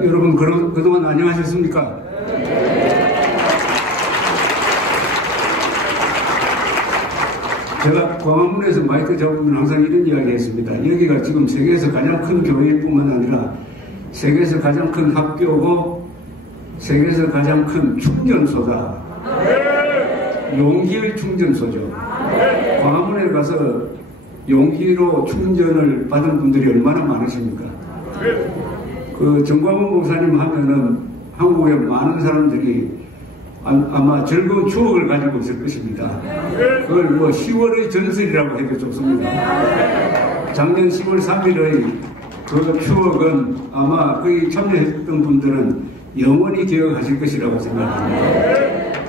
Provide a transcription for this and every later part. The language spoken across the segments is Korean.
여러분 그동안 안녕하셨습니까? 제가 광화문에서 마이크 잡으면 항상 이런 이야기 했습니다. 여기가 지금 세계에서 가장 큰 교회일 뿐만 아니라 세계에서 가장 큰 학교고 세계에서 가장 큰 충전소다. 용기의 충전소죠. 광화문에 가서 용기로 충전을 받은 분들이 얼마나 많으십니까? 그 정광훈 목사님 하면은 한국의 많은 사람들이 아마 즐거운 추억을 가지고 있을 것입니다. 그걸 뭐 10월의 전설이라고 해도 좋습니다. 작년 10월 3일의 그 추억은 아마 거기 참여했던 분들은 영원히 기억하실 것이라고 생각합니다.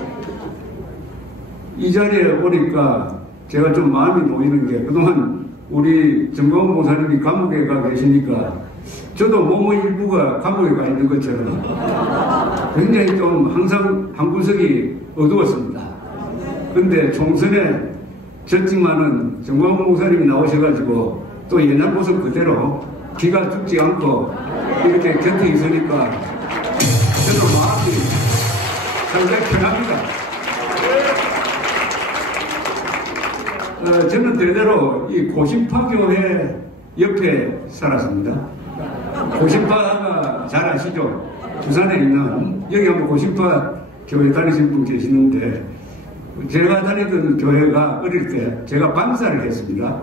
이 자리에 오니까 제가 좀 마음이 놓이는 게 그동안 우리 정광훈 목사님이 감옥에 가 계시니까 저도 몸의 일부가 감옥에 가 있는 것처럼 굉장히 좀 항상 한 구석이 어두웠습니다. 근데 총선에 졌지만은 정광훈 목사님이 나오셔가지고 또 옛날 모습 그대로 기가 죽지 않고 이렇게 곁에 있으니까 저도 마음이 상당히 편합니다. 저는 대대로 이 고신파교회 옆에 살았습니다. 고신파가 잘 아시죠? 부산에 있는 여기 한번 고신파 교회 다니신 분 계시는데 제가 다니던 교회가 어릴 때 제가 반사를 했습니다.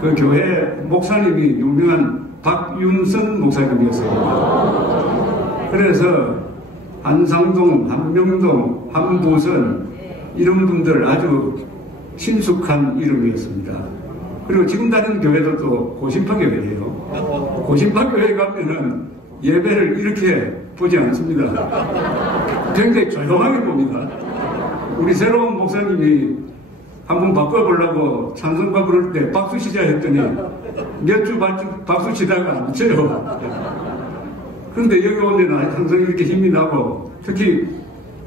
그 교회 목사님이 유명한 박윤선 목사님이었어요. 그래서 한상동, 한명동, 한부선 이런 분들 아주 친숙한 이름이었습니다. 그리고 지금 다니는 교회도 또 고신파 교회예요. 고신파 교회 가면은 예배를 이렇게 보지 않습니다. 굉장히 조용하게 봅니다. 우리 새로운 목사님이 한번 바꿔보려고 찬송가 부를 때 박수 치자 했더니 몇 주 박수 치다가 안 쳐요. 그런데 여기 오면 항상 이렇게 힘이 나고 특히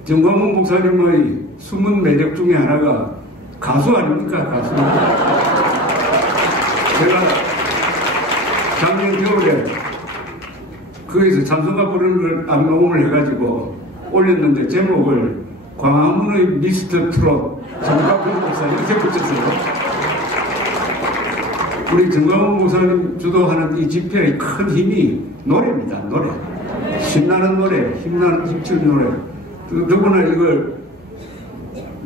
정광훈 목사님의 숨은 매력 중에 하나가 가수 아닙니까? 가수. 제가 작년 겨울에 거기서 찬송가 부르는 걸 암녹음을 해가지고 올렸는데 제목을 광화문의 미스터 트롯 정광훈 목사 이렇게 붙였어요. 우리 정광훈 목사님 주도하는 이 집회의 큰 힘이 노래입니다. 노래. 신나는 노래, 힘주는 노래. 누구나 이걸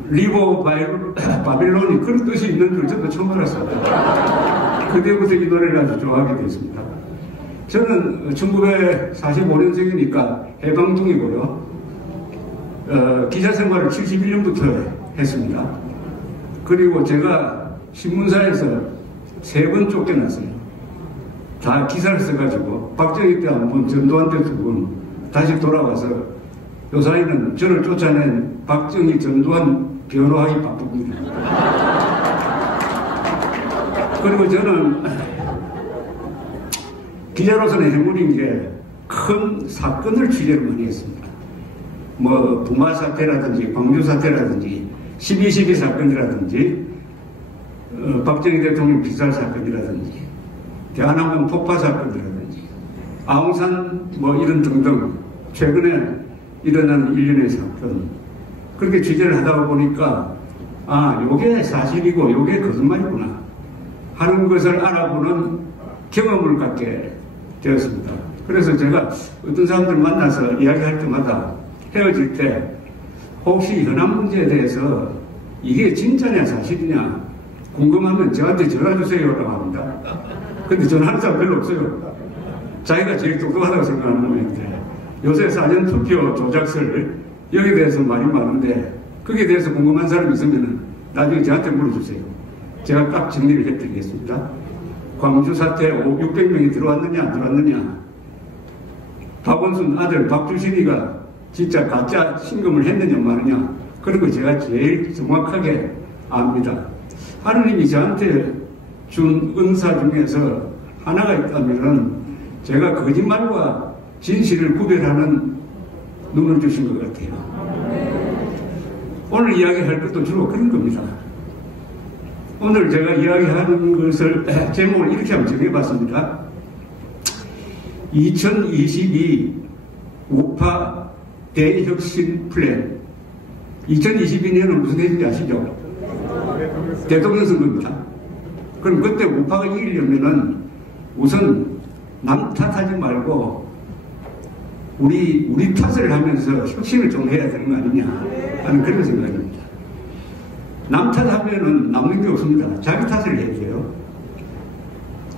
리버 바빌론이 그런 뜻이 있는 줄 저도 처음 알았습니다. 그때부터 이 노래를 아주 좋아하게 됐습니다. 저는 1945년생이니까 해방둥이고요. 기자 생활을 71년부터 했습니다. 그리고 제가 신문사에서 3번 쫓겨났어요. 다 기사를 써가지고 박정희 때 한 번, 전두환 때 2번 다시 돌아와서 요사이는 저를 쫓아낸 박정희, 전두환 변호하기 바쁩니다. 그리고 저는 기자로서는 해물인 게 큰 사건을 취재를 많이 했습니다. 뭐 부마 사태라든지 광주 사태라든지 12.12 사건이라든지 박정희 대통령 피살 사건이라든지 대한항공 폭파 사건이라든지 아웅산 뭐 이런 등등 최근에 일어난 일련의 사건 그렇게 취재를 하다 보니까 아 요게 사실이고 요게 거짓말이구나 하는 것을 알아보는 경험을 갖게 되었습니다. 그래서 제가 어떤 사람들 만나서 이야기할 때마다 헤어질 때 혹시 현안 문제에 대해서 이게 진짜냐 사실이냐 궁금하면 저한테 전화주세요라고 합니다. 근데 전화하는 사람 별로 없어요. 자기가 제일 똑똑하다고 생각하는 모양인데 요새 사전 투표 조작설 여기에 대해서 말이 많은데 거기에 대해서 궁금한 사람이 있으면 나중에 저한테 물어주세요. 제가 딱 정리를 해드리겠습니다. 광주 사태 600명이 들어왔느냐 안 들어왔느냐 박원순 아들 박주신이가 진짜 가짜 신금을 했느냐 마느냐 그런 거 제가 제일 정확하게 압니다. 하느님이 저한테 준 은사 중에서 하나가 있다면 제가 거짓말과 진실을 구별하는 눈을 주신 것 같아요. 오늘 이야기할 것도 주로 그런 겁니다. 오늘 제가 이야기하는 것을 제목을 이렇게 한번 정해봤습니다. 2022 우파 대혁신 플랜. 2022년은 무슨 해인지 아시죠? 대통령 선거입니다. 그럼 그때 우파가 이기려면은 우선 남 탓하지 말고 우리 탓을 하면서 혁신을 좀 해야 되는 거 아니냐 하는 그런 생각입니다. 남 탓하면은 남는 게 없습니다. 자기 탓을 해야 돼요.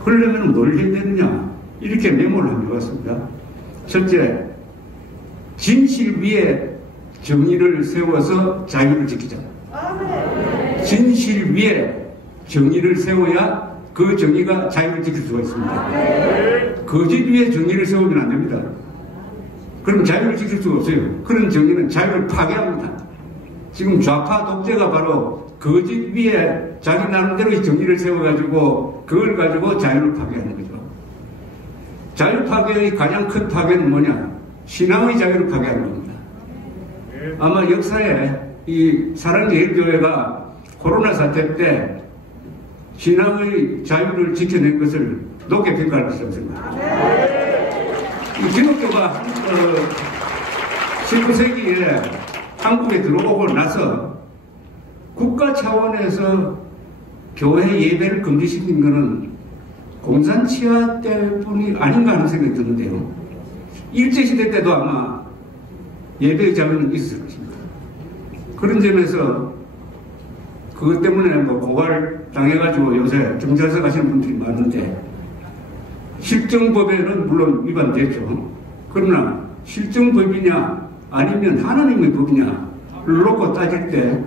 그러려면 뭘 해야 되느냐 이렇게 메모를 한번 해봤습니다. 첫째, 진실 위에 정의를 세워서 자유를 지키자. 진실 위에 정의를 세워야 그 정의가 자유를 지킬 수가 있습니다. 거짓 위에 정의를 세우면 안 됩니다. 그럼 자유를 지킬 수가 없어요. 그런 정의는 자유를 파괴합니다. 지금 좌파 독재가 바로 거짓 위에 자기 나름대로의 정의를 세워가지고 그걸 가지고 자유를 파괴하는 거죠. 자유 파괴의 가장 큰 파괴는 뭐냐? 신앙의 자유를 파괴하는 겁니다. 아마 역사에 이 사랑제일교회가 코로나 사태 때 신앙의 자유를 지켜낸 것을 높게 평가할 수 없습니다. 이 기독교가 19세기에 한국에 들어오고 나서 국가 차원에서 교회 예배를 금지시킨 것은 공산치하 때뿐이 아닌가 하는 생각이 드는데요. 일제시대 때도 아마 예배의 자유는 있을 것입니다. 그런 점에서 그것 때문에 뭐 고발 당해가지고 요새 경찰서 가시는 분들이 많은데 실정법에는 물론 위반됐죠. 그러나 실정법이냐 아니면 하나님의 법이냐를 놓고 따질 때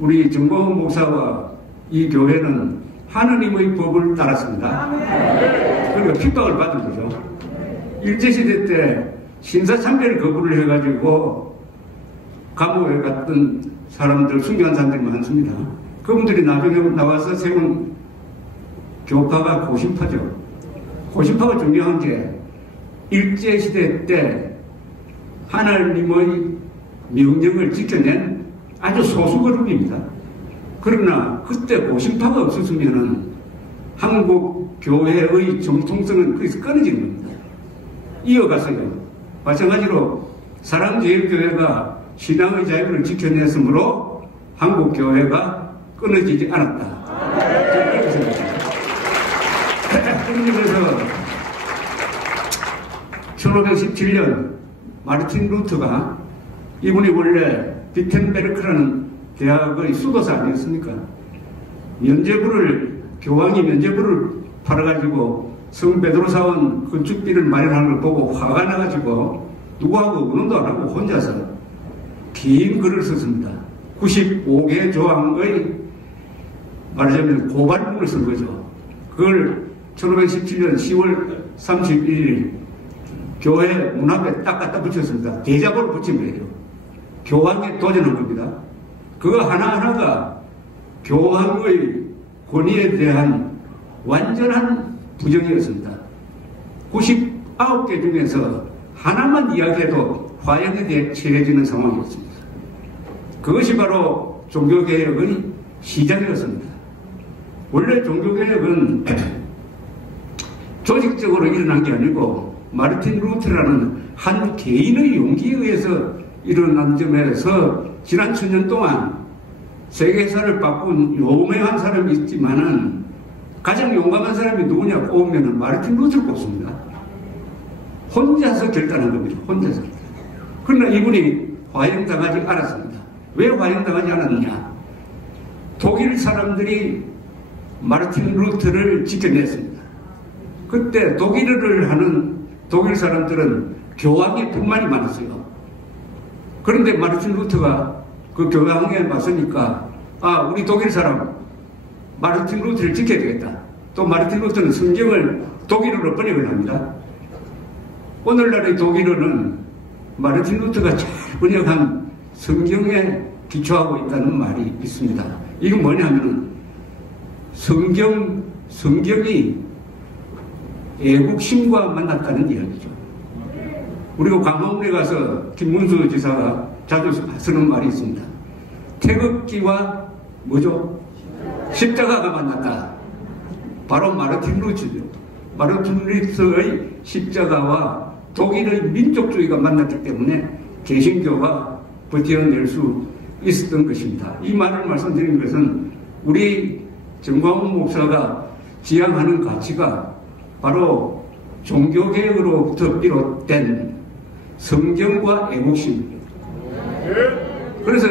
우리 정보원 목사와 이 교회는 하나님의 법을 따랐습니다. 그러니까 핍박을 받은 거죠. 일제시대 때 신사참배를 거부를 해가지고 감옥에 갔던 사람들, 순교한 사람들이 많습니다. 그분들이 나중에 나와서 세운 교파가 고신파죠. 고신파가 중요한 게 일제시대 때 하나님의 명령을 지켜낸 아주 소수 그룹입니다. 그러나 그때 고신파가 없었으면 한국 교회의 정통성은 거기서 끊어지는 겁니다. 이어갔어요. 마찬가지로 사랑제일교회가 신앙의 자유를 지켜냈으므로 한국 교회가 끊어지지 않았다. 그렇게 생각합니다. 그런 점에서 1517년 마르틴 루터가 이분이 원래 비텐베르크라는 대학의 수도사 아니었습니까? 면죄부를 교황이 면죄부를 팔아가지고 성 베드로사원 건축비를 마련하는 걸 보고 화가 나가지고 누구하고 의논도 안 하고 혼자서 긴 글을 썼습니다. 95개 조항의 말하자면 고발문을 쓴 거죠. 그걸 1517년 10월 31일 교회 문 앞에 딱 갖다 붙였습니다. 대자보를 붙인 거예요. 교황에 도전한 겁니다. 그거 하나하나가 교황의 권위에 대한 완전한 부정이었습니다. 99개 중에서 하나만 이야기해도 화형에 대해 처해지는 상황이었습니다. 그것이 바로 종교개혁의 시작이었습니다. 원래 종교개혁은 조직적으로 일어난 게 아니고 마르틴 루터라는 한 개인의 용기에 의해서 일어난 점에서 지난 1000년 동안 세계사를 바꾼 유명한 사람이 있지만은 가장 용감한 사람이 누구냐 꼽으면 마르틴 루터를 꼽습니다. 혼자서 결단한 겁니다. 혼자서. 그러나 이분이 화형당하지 않았습니다. 왜 화형당하지 않았느냐? 독일 사람들이 마르틴 루터를 지켜냈습니다. 그때 독일어를 하는 독일 사람들은 교황에 불만이 많았어요. 그런데 마르틴 루터가 그 교황에 맞서니까 우리 독일 사람 마르틴 루터를 지켜야 되겠다. 또 마르틴 루터는 성경을 독일어로 번역을 합니다. 오늘날의 독일어는 마르틴 루터가 잘 번역한 성경에 기초하고 있다는 말이 있습니다. 이건 뭐냐면 성경이 애국심과 만났다는 이야기죠. 우리가 광화문에 가서 김문수 지사가 자주 쓰는 말이 있습니다. 태극기와 뭐죠? 십자가가 만났다. 바로 마르틴 루터죠. 마르틴 루터의 십자가와 독일의 민족주의가 만났기 때문에 개신교가 버텨낼 수 있었던 것입니다. 이 말을 말씀드린 것은 우리 정광훈 목사가 지향하는 가치가 바로 종교개혁으로부터 비롯된 성경과 애국심입니다. 그래서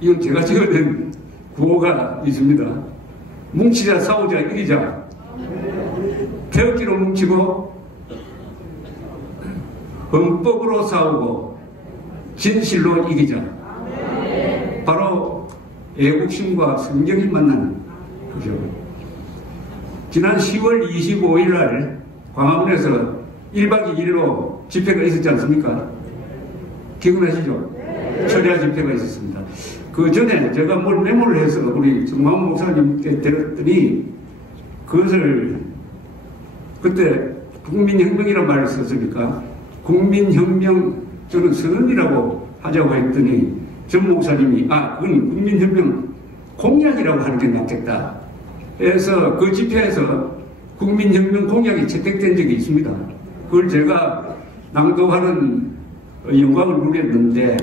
이건 제가 지어낸 구호가 있습니다. 뭉치자, 싸우자, 이기자. 태극기로 뭉치고 헌법으로 싸우고 진실로 이기자. 바로 애국심과 성경이 만나는 거죠. 지난 10월 25일 날 광화문에서 1박 2일로 집회가 있었지 않습니까? 기억나시죠? 철야 집회가 있었습니다. 그 전에 제가 뭘 메모를 해서 우리 정광훈 목사님께 들었더니 그것을 그때 국민혁명이라는 말을 썼으니까 국민혁명 저는 선언이라고 하자고 했더니 전 목사님이 그건 국민혁명 공약이라고 하는 게 낫겠다 해서 그 집회에서 국민혁명 공약이 채택된 적이 있습니다. 그걸 제가 낭독하는 영광을 누렸는데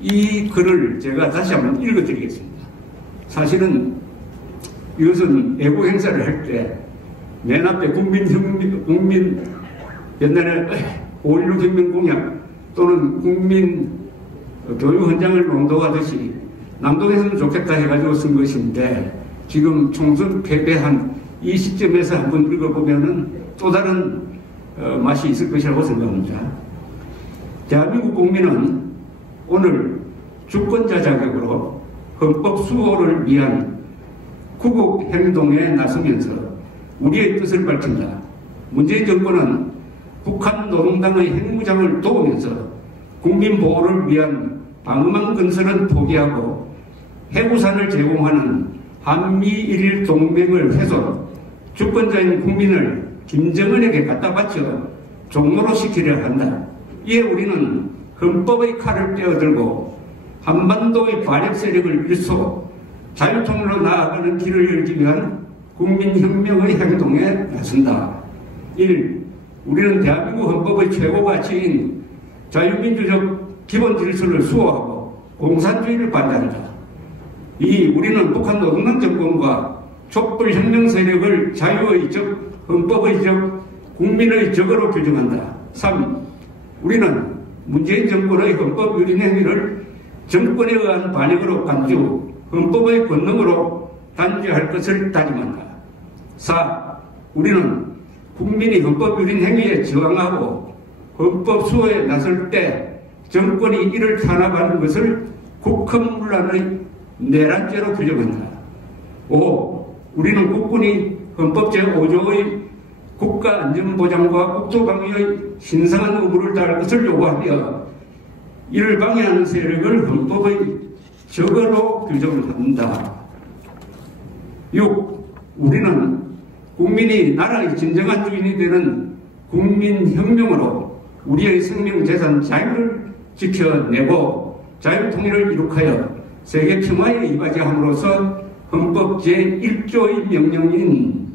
이 글을 제가 다시 한번 읽어드리겠습니다. 사실은 이것은 애국 행사를 할 때 맨 앞에 옛날에 5.16 혁명 공약 또는 국민 교육 헌장을 낭독하듯이 낭독했으면 좋겠다 해가지고 쓴 것인데 지금 총선 패배한 이 시점에서 한번 읽어보면은 또 다른 맛이 있을 것이라고 생각합니다. 대한민국 국민은 오늘 주권자 자격으로 헌법 수호를 위한 구국 행동에 나서면서 우리의 뜻을 밝힌다. 문재인 정권은 북한 노동당의 핵무장을 도우면서 국민 보호를 위한 방어망 건설은 포기하고 해구산을 제공하는 한미일 동맹을 훼손, 주권자인 국민을 김정은에게 갖다 바쳐 종로로 시키려 한다. 이에 우리는 헌법의 칼을 떼어들고 한반도의 반역 세력을 일소 자유통일로 나아가는 길을 열기 위한 국민혁명의 행동에 나선다. 1. 우리는 대한민국 헌법의 최고 가치인 자유민주적 기본 질서를 수호하고 공산주의를 반대한다. 2. 우리는 북한 노동당 정권과 촛불혁명 세력을 자유의 적, 헌법의 적, 국민의 적으로 규정한다. 3. 우리는 문재인 정권의 헌법 유린 행위를 정권에 의한 반역으로 간주, 헌법의 권능으로 단죄할 것을 다짐한다. 4. 우리는 국민이 헌법 유린 행위에 저항하고 헌법 수호에 나설 때 정권이 이를 탄압하는 것을 국헌문란의 내란죄로 규정한다. 5. 우리는 국군이 헌법 제5조의 국가안전보장과 국토방위의 신성한 의무를 다할 것을 요구하며 이를 방해하는 세력을 헌법의 적으로 규정을 한다. 6. 우리는 국민이 나라의 진정한 주인이 되는 국민혁명으로 우리의 생명재산 자유를 지켜내고 자유통일을 이룩하여 세계 평화에 이바지함으로써 헌법 제1조의 명령인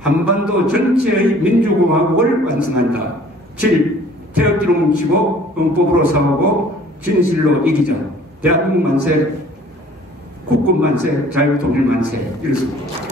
한반도 전체의 민주공화국을 완성한다. 7. 태극기로 뭉치고 헌법으로 싸우고 진실로 이기자. 대한민국 만세, 국군 만세, 자유통일 만세. 이렇습니다.